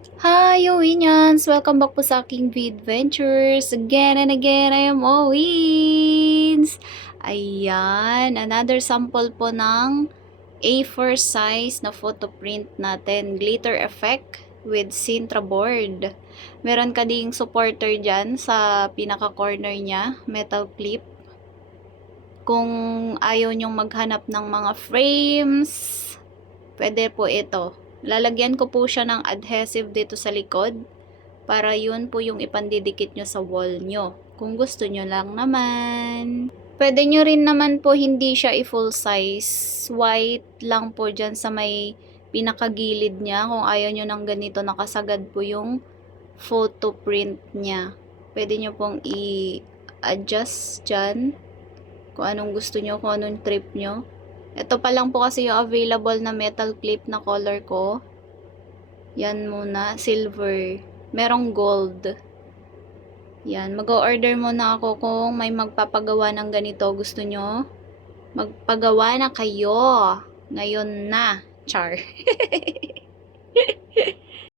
Hi, Owinians! Welcome back po sa aking Vidventures. Again and again, I am Owins! Ayan, another sample po ng A4 size na photo print natin. Glitter effect with Sintra board. Meron ka ding supporter dyan sa pinaka-corner niya, metal clip. Kung ayaw nyong maghanap ng mga frames, pwede po ito. Lalagyan ko po siya ng adhesive dito sa likod para yun po yung ipandidikit nyo sa wall nyo. Kung gusto nyo lang naman. Pwede nyo rin naman po hindi siya i-full size. White lang po dyan sa may pinakagilid niya. Kung ayaw nyo ng ganito, nakasagad po yung photo print niya. Pwede nyo pong i-adjust dyan. Kung anong gusto nyo, kung anong trip nyo. Ito pa lang po kasi yung available na metal clip na color ko. Yan muna, silver. Merong gold. Yan, mag-order muna ako kung may magpapagawa ng ganito. Gusto nyo? Magpagawa na kayo. Ngayon na. Char.